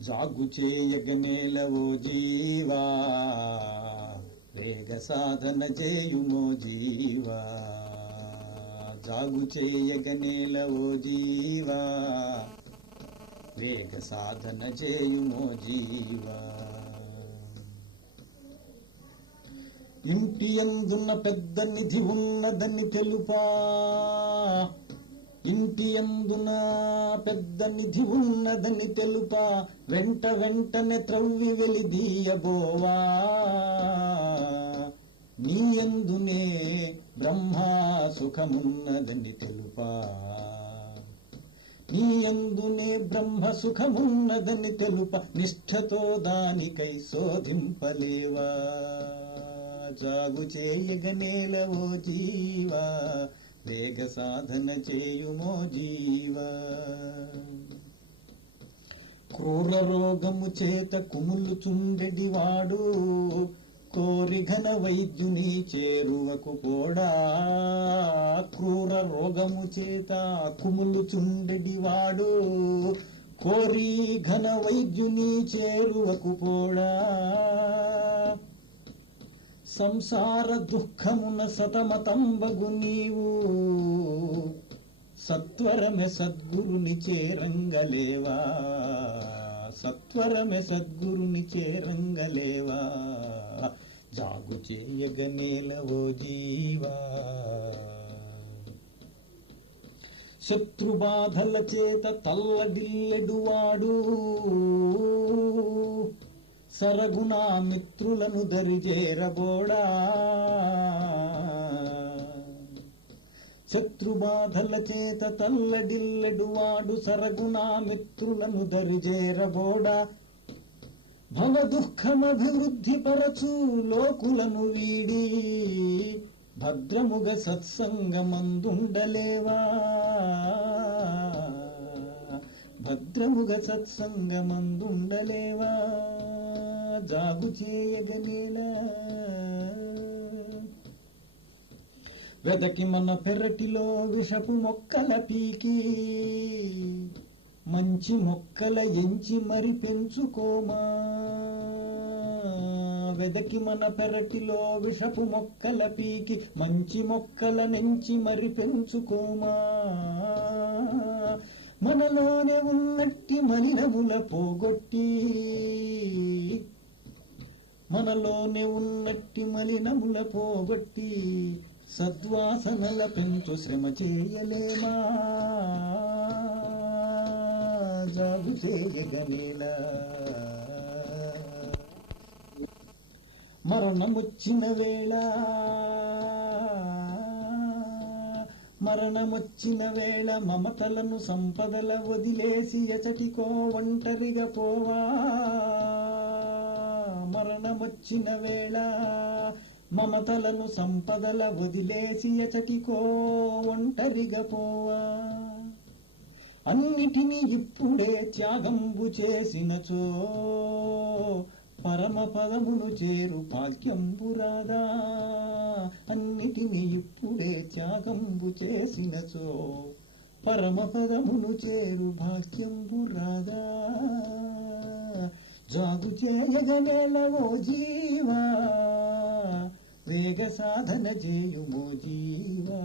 జాగు చేయగనేలవో జీవా, వేగ సాధన చేయుమో జీవా. జాగు చేయగనేలవో జీవా, వేగ సాధన చేయుమో జీవా. ఇంటి యందున పెద్ద నిధి ఉన్నదని తెలుపా, ఇంటి యందున పెద్ద నిధి ఉన్నదని తెలుపా, వెంట వెంటనే త్రవ్వి వెలిదీయబోవా. నీ యందునే బ్రహ్మా సుఖమున్నదని తెలుపా, నీ యందునే బ్రహ్మ సుఖమున్నదని తెలుప, నిష్ఠతో దానికై శోధింపలేవా. జాగు చేయగనేలవో జీవా, వేగ సాధన చేయుమో జీవా. క్రూర రోగము చేత కుములుచుండెడివాడు, కోరి ఘన వైద్యుని చేరువకు పోడా. క్రూర రోగము చేత కుములుచుండెడివాడు, కోరి ఘన వైద్యుని చేరువకు పోడా. సంసార దుఃఖమున సతమతంబగు నీవు, సత్వరమే సద్గురుని చేరంగలేవా. సత్వరమే సద్గురుని చేరంగలేవా. జాగు చేయగనేలవో జీవా. శత్రుబాధల చేత తల్లడిల్లెడువాడు, సరగుణా మిత్రులను దరిజేరబోడా. శత్రుబాధల చేత తల్లడిల్లెడువాడు, సరగుణా మిత్రులను దరిజేరబోడా. భవ దుఃఖమభివృద్ధి పరచు లోకులను వీడి, భద్రముగ సత్సంగమందుండలేవా. భద్రముగ సత్సంగమందుండలేవా. జాగు చేయగనేలా. వెదకి మన పెరటిలో విషపు మొక్కల పీకి, మంచి మొక్కల ఎంచి మరి పెంచుకోమా. వెదకి మన పెరటిలో విషపు మొక్కల పీకి, మంచి మొక్కల నెంచి మరి పెంచుకోమా. మనలోనే ఉన్నట్టి మలినముల పోగొట్టి, మనలోనే ఉన్నట్టి మలినముల పోగొట్టి, సద్వాసనల పెంచు శ్రమ చేయలేమా. జాగు చేయగనేలా. మరణమొచ్చిన వేళ, మరణమొచ్చిన వేళ మమతలను సంపదల వదిలేసి ఎచటికో ఒంటరిగా పోవా. మరణమొచ్చిన వేళ మమతలను సంపదల వదిలేసి ఎచటికో ఒంటరిగా పోవా. అన్నిటినీ ఇప్పుడే త్యాగంబు చేసినచో, పరమ పదమును చేరు భాగ్యంబు రాదా. అన్నిటినీ ఇప్పుడే త్యాగంబు చేసినచో, పరమ పదమును చేరు భాగ్యంబు రాదా. జాగు చేయగనేలవో జీవా, వేగ సాధన చేయుమో జీవా.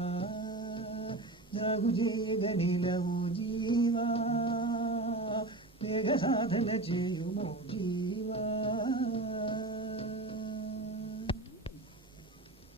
జాగు చేయగనేలవో జీవా, వేగ సాధన చేయుమో జీవా.